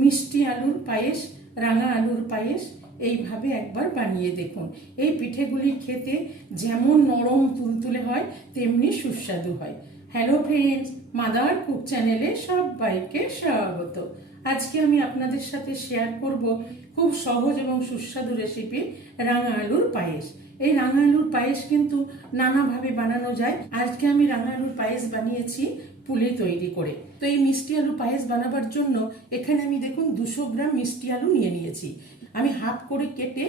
মিষ্টি আলুর পায়েস, রাঙা আলুর পায়েস এইভাবে একবার বানিয়ে দেখুন। এই পিঠেগুলি খেতে যেমন নরম তুলতুলে হয় তেমনি সুস্বাদু হয়। হ্যালো ফ্রেন্ডস, মাদার কুক চ্যানেলে সবাইকে স্বাগত। আজকে আমি আপনাদের সাথে শেয়ার করব খুব সহজ এবং সুস্বাদু রেসিপি রাঙা আলুর পায়েস। এই রাঙা আলুর পায়েস কিন্তু নানাভাবে বানানো যায়। আজকে আমি রাঙা আলুর পায়েস বানিয়েছি পুলি তৈরি করে। তো এই মিষ্টি আলু পায়েস বানাবার জন্য এখানে আমি দেখুন 200 গ্রাম মিষ্টি আলু নিয়ে নিয়েছি। আমি হাফ করে কেটে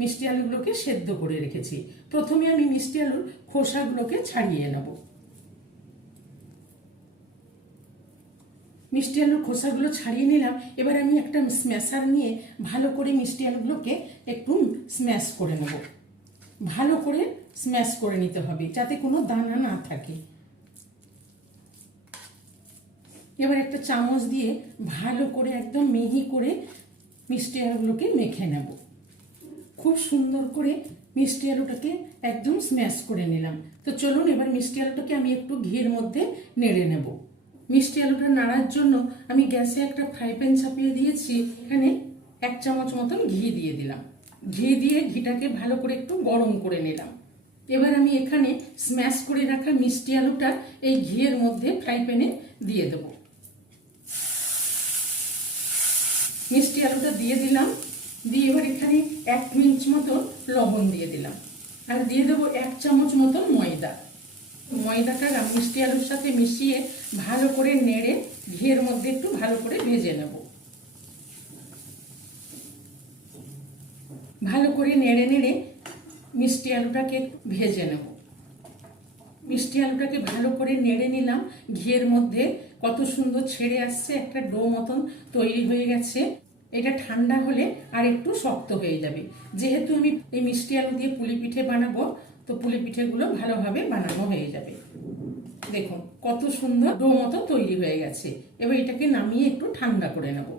মিষ্টি আলুগুলোকে সেদ্ধ করে রেখেছি। প্রথমে আমি মিষ্টি আলুর খোসাগুলোকে ছাড়িয়ে নেব। মিষ্টি আলুর খোসাগুলো ছাড়িয়ে নিলাম। এবার আমি একটা স্ম্যাশার নিয়ে ভালো করে মিষ্টি আলুগুলোকে একটু স্ম্যাশ করে নেব। ভালো করে স্ম্যাশ করে নিতে হবে যাতে কোনো দানা না থাকে। এবার একটা চামচ দিয়ে ভালো করে একদম মিহি করে মিষ্টি আলুগুলোকে মেখে নেব। খুব সুন্দর করে মিষ্টি আলুটাকে একদম স্ম্যাশ করে নিলাম। তো চলুন এবার মিষ্টি আলুটাকে আমি একটু ঘিয়ের মধ্যে নেড়ে নেব। মিষ্টি আলুটা নাড়ার জন্য আমি গ্যাসে একটা ফ্রাই প্যান চাপিয়ে দিয়েছি। এখানে 1 চামচ মতন ঘি দিয়ে দিলাম। ঘি দিয়ে ঘিটাকে ভালো করে একটু গরম করে নিলাম। এবার আমি এখানে স্ম্যাশ করে রাখা মিষ্টি আলুটা এই ঘিয়ের মধ্যে ফ্রাই প্যানে দিয়ে দেব। মিষ্টি আলুটা দিয়ে দিলাম। দিয়ে এবার এখানে 1 পিঞ্চ মতন লবণ দিয়ে দিলাম। আর দিয়ে দেবো 1 চামচ মতন ময়দা। ময়দাটা মিষ্টি আলুর সাথে মিশিয়ে ভালো করে নেড়ে ঘিয়ের মধ্যে একটু ভালো করে ভেজে নেব। ভালো করে নেড়ে নেড়ে মিষ্টি আলুটাকে ভেজে নেব। মিষ্টি আলুটাকে ভালো করে নেড়ে নিলাম। ঘিয়ের মধ্যে কত সুন্দর ছেড়ে আসছে, একটা ডো মতন তৈরি হয়ে গেছে। এটা ঠান্ডা হলে আর একটু শক্ত হয়ে যাবে। যেহেতু আমি এই মিষ্টি আলু দিয়ে পুলি পিঠে বানাবো, তো পুলি পিঠেগুলো ভালোভাবে বানানো হয়ে যাবে। দেখুন কত সুন্দর ডো মতো তৈরি হয়ে গেছে। এবার এটাকে নামিয়ে একটু ঠান্ডা করে নেব।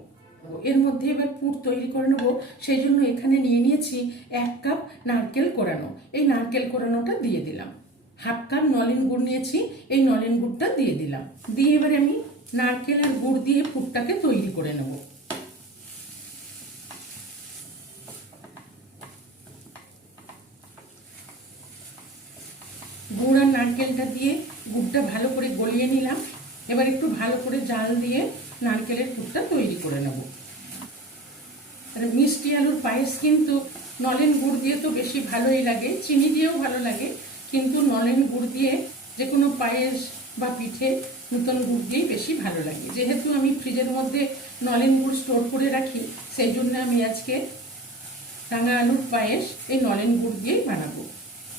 এর মধ্যে এবার পুর তৈরি করে নেব। সেই জন্য এখানে নিয়ে নিয়েছি 1 কাপ নারকেল কোরানো। এই নারকেল কোরানোটা দিয়ে দিলাম। হাফ কাপ নলেন গুড় নিয়েছি, এই নলেন গুড়টা দিয়ে দিলাম। দিয়ে এবারে আমি নারকেল আর গুড় দিয়ে পুরটাকে তৈরি করে নেব। গুড় আর নারকেলটা দিয়ে গুড়টা ভালো করে গলিয়ে নিলাম। এবার একটু ভালো করে জাল দিয়ে নারকেলের পুরটা তৈরি করে নেব। আর মিষ্টি আলুর পায়েস কিন্তু নলেন গুড় দিয়ে তো বেশি ভালোই লাগে, চিনি দিয়েও ভালো লাগে, কিন্তু নলেন গুড় দিয়ে যে কোনো পায়েস বা পিঠে নতুন গুড় দিয়েই বেশি ভালো লাগে। যেহেতু আমি ফ্রিজের মধ্যে নলেন গুড় স্টোর করে রাখি, সেই জন্য আমি আজকে রাঙা আলুর পায়েস এই নলেন গুড় দিয়েই বানাবো।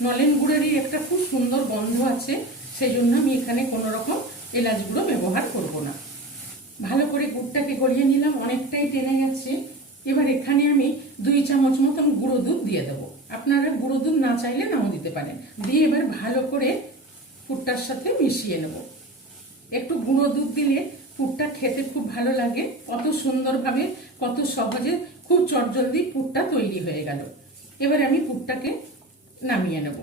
নলেন গুড়েরই একটা খুব সুন্দর গন্ধ আছে, সেই জন্য আমি এখানে কোনো রকম এলাচ গুঁড়ো ব্যবহার করব না। ভালো করে গুড়টাকে গলিয়ে নিলাম, অনেকটাই টেনে গেছে। এবার এখানে আমি 2 চামচ মতন গুঁড়ো দুধ দিয়ে দেবো। আপনারা গুঁড়ো দুধ না চাইলে নাও দিতে পারেন। দিয়ে এবার ভালো করে পুরটার সাথে মিশিয়ে নেব। একটু গুঁড়ো দুধ দিলে পুরটা খেতে খুব ভালো লাগে। কত সুন্দরভাবে, কত সহজে, খুব চটজলদি পুরটা তৈরি হয়ে গেল। এবার আমি পুরটাকে নামিয়ে নেব।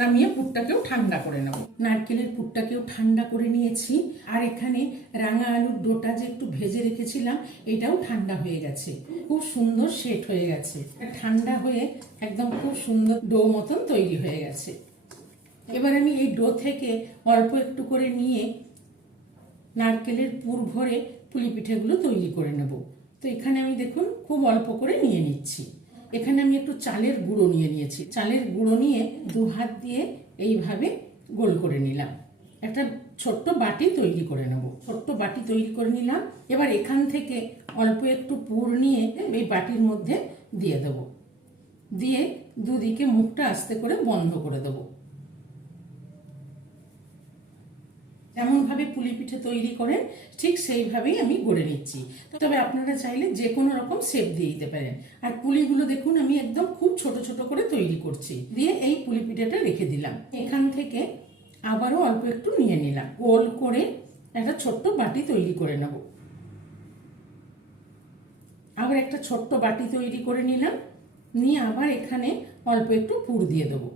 নামিয়ে পুরটাকেও ঠান্ডা করে নেব। নারকেলের পুরটাকেও ঠান্ডা করে নিয়েছি। আর এখানে রাঙা আলুর ডোটা যে একটু ভেজে রেখেছিলাম, এটাও ঠান্ডা হয়ে গেছে। খুব সুন্দর সেট হয়ে গেছে। ঠান্ডা হয়ে একদম খুব সুন্দর ডো মতন তৈরি হয়ে গেছে। এবার আমি এই ডো থেকে অল্প একটু করে নিয়ে নারকেলের পুর ভরে পুলি পিঠেগুলো তৈরি করে নেব। তো এখানে আমি দেখুন খুব অল্প করে নিয়ে নিচ্ছি। এখানে আমি একটু চালের গুঁড়ো নিয়ে নিয়েছি। চালের গুঁড়ো নিয়ে 2 হাত দিয়ে এইভাবে গোল করে নিলাম। একটা ছোট্ট বাটি তৈরি করে নেব। ছোট্ট বাটি তৈরি করে নিলাম। এবার এখান থেকে অল্প একটু পুর নিয়ে এই বাটির মধ্যে দিয়ে দেব। দিয়ে দুদিকে মুখটা আস্তে করে বন্ধ করে দেব। যেমনভাবে পুলি পিঠে তৈরি করেন ঠিক সেইভাবেই আমি গড়ে নিচ্ছি। তবে আপনারা চাইলে যে কোনো রকম শেপ দিয়ে দিতে পারেন। আর পুলিগুলো দেখুন আমি একদম খুব ছোট ছোট করে তৈরি করছি। দিয়ে এই পুলি পিঠেটা রেখে দিলাম। এখান থেকে আবারও অল্প একটু নিয়ে নিলাম। গোল করে একটা ছোট্ট বাটি তৈরি করে নেব। আবার একটা ছোট্ট বাটি তৈরি করে নিলাম। নিয়ে আবার এখানে অল্প একটু পুর দিয়ে দেবো।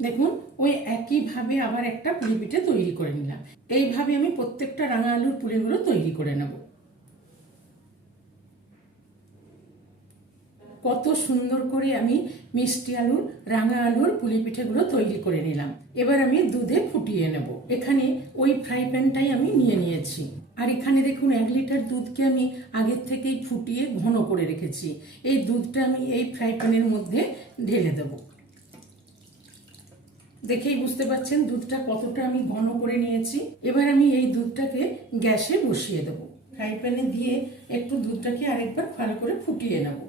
দেখুন ওই একইভাবে আবার একটা পুলি পিঠে তৈরি করে নিলাম। এইভাবে আমি প্রত্যেকটা রাঙা আলুর পুলিগুলো তৈরি করে নেব। কত সুন্দর করে আমি মিষ্টি আলুর রাঙা আলুর পুলি পিঠেগুলো তৈরি করে নিলাম। এবার আমি দুধে ফুটিয়ে নেব। এখানে ওই ফ্রাই প্যানটাই আমি নিয়ে নিয়েছি। আর এখানে দেখুন 1 লিটার দুধকে আমি আগের থেকেই ফুটিয়ে ঘন করে রেখেছি। এই দুধটা আমি এই ফ্রাই প্যানের মধ্যে ঢেলে দেব। দেখেই বুঝতে পারছেন দুধটা কতটা আমি ঘন করে নিয়েছি। এবার আমি এই দুধটাকে গ্যাসে বসিয়ে দেব। ফ্রাই প্যানে দিয়ে একটু দুধটাকে আরেকবার ভালো করে ফুটিয়ে নেব।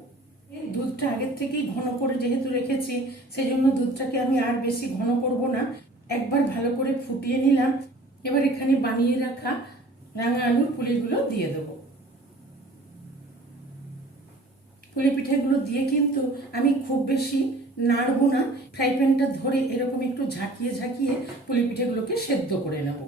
দুধটা আগের থেকেই ঘন করে যেহেতু রেখেছি, সেই জন্য দুধটাকে আমি আর বেশি ঘন করব না। একবার ভালো করে ফুটিয়ে নিলাম। এবার এখানে বানিয়ে রাখা রাঙা আলুর পুলিগুলো দিয়ে দেব। পুলি পিঠেগুলো দিয়ে কিন্তু আমি খুব বেশি নাড়বো না। ফ্রাই প্যানটা ধরে এরকম একটু ঝাঁকিয়ে ঝাঁকিয়ে পুলি পিঠেগুলোকে সেদ্ধ করে নেব।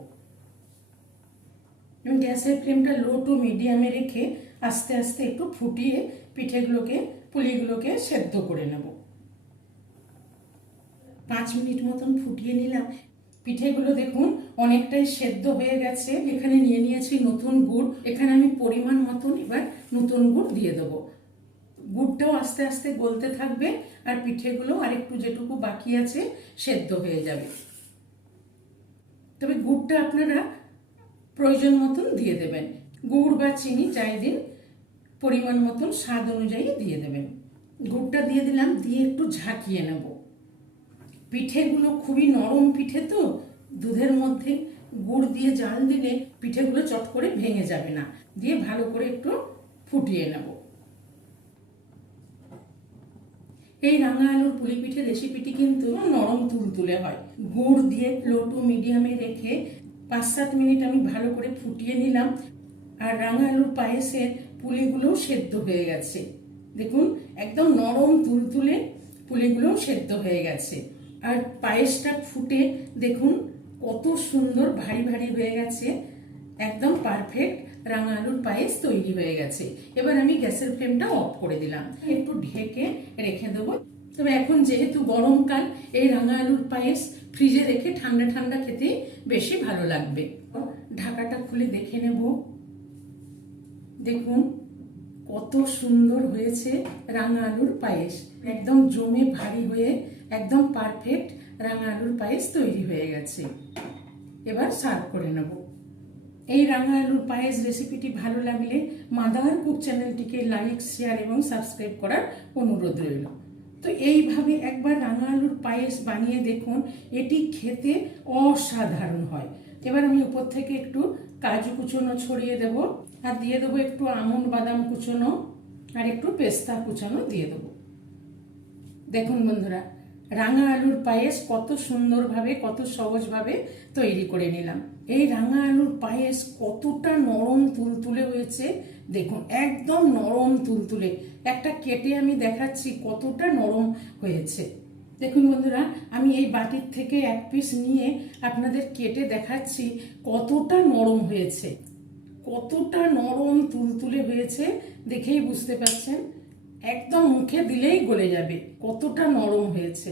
গ্যাসের ফ্লেমটা লো টু মিডিয়ামে রেখে আস্তে আস্তে একটু ফুটিয়ে পিঠেগুলোকে পুলিগুলোকে সেদ্ধ করে নেব। 5 মিনিট মতন ফুটিয়ে নিলাম। পিঠেগুলো দেখুন অনেকটাই সেদ্ধ হয়ে গেছে। এখানে নিয়ে নিয়েছি নতুন গুড়। এখানে আমি পরিমাণ মতন এবার নতুন গুড় দিয়ে দেবো। গুড়টাও আস্তে আস্তে গলতে থাকবে আর পিঠেগুলো আরেকটু যেটুকু বাকি আছে সেদ্ধ হয়ে যাবে। তবে গুড়টা আপনারা প্রয়োজন মতন দিয়ে দেবেন। গুড় বা চিনি যাই দিন পরিমাণ মতন স্বাদ অনুযায়ী দিয়ে দেবেন। গুড়টা দিয়ে দিলাম, দিয়ে একটু ঝাঁকিয়ে নেব। পিঠেগুলো খুবই নরম পিঠে তো, দুধের মধ্যে গুড় দিয়ে জাল দিলে পিঠেগুলো চট করে ভেঙে যাবে না। দিয়ে ভালো করে একটু ফুটিয়ে নেব। এই রাঙা আলুর পুলি পিঠে রেসিপিটি কিন্তু নরম তুলতুলে হয়। গুড় দিয়ে লো টু মিডিয়ামে রেখে 5-7 মিনিট আমি ভালো করে ফুটিয়ে নিলাম। আর রাঙা আলুর পায়েসের পুলিগুলোও সেদ্ধ হয়ে গেছে। দেখুন একদম নরম তুলতুলে পুলিগুলোও সেদ্ধ হয়ে গেছে। আর পায়েসটা ফুটে দেখুন কত সুন্দর ভারী ভারী হয়ে গেছে। একদম পারফেক্ট রাঙা আলুর পায়েস তৈরি হয়ে গেছে। এবার আমি গ্যাসের ফ্লেমটা অফ করে দিলাম। একটু ঢেকে রেখে দেবো। তবে এখন যেহেতু গরমকাল, এই রাঙা আলুর পায়েস ফ্রিজে রেখে ঠান্ডা ঠান্ডা খেতে বেশি ভালো লাগবে। ঢাকাটা খুলে দেখে নেব। দেখুন কত সুন্দর হয়েছে রাঙা আলুর পায়েস। একদম জমে ভারী হয়ে একদম পারফেক্ট রাঙা আলুর পায়েস তৈরি হয়ে গেছে। এবার সার্ভ করে নেব। এই রাঙা আলুর পায়েস রেসিপিটি ভালো লাগলে মাদার কুক চ্যানেলটিকে লাইক, শেয়ার এবং সাবস্ক্রাইব করার অনুরোধ রইল। তো এইভাবে একবার রাঙা আলুর পায়েস বানিয়ে দেখুন, এটি খেতে অসাধারণ হয়। এবার আমি উপর থেকে একটু কাজু কুচনো ছড়িয়ে দেব, আর দিয়ে দেবো একটু আমন্ড বাদাম কুচনো, আর একটু পেস্তা কুচানো দিয়ে দেবো। দেখুন বন্ধুরা, রাঙা আলুর পায়েস কত সুন্দরভাবে কত সহজভাবে তৈরি করে নিলাম। এই রাঙা আলুর পায়েস কতটা নরম তুলতুলে হয়েছে দেখুন, একদম নরম তুলতুলে। একটা কেটে আমি দেখাচ্ছি কতটা নরম হয়েছে। দেখুন বন্ধুরা, আমি এই বাটির থেকে 1 পিস নিয়ে আপনাদের কেটে দেখাচ্ছি কতটা নরম হয়েছে। কতটা নরম তুলতুলে হয়েছে দেখেই বুঝতে পারছেন। একদম মুখে দিলেই গলে যাবে, কতটা নরম হয়েছে।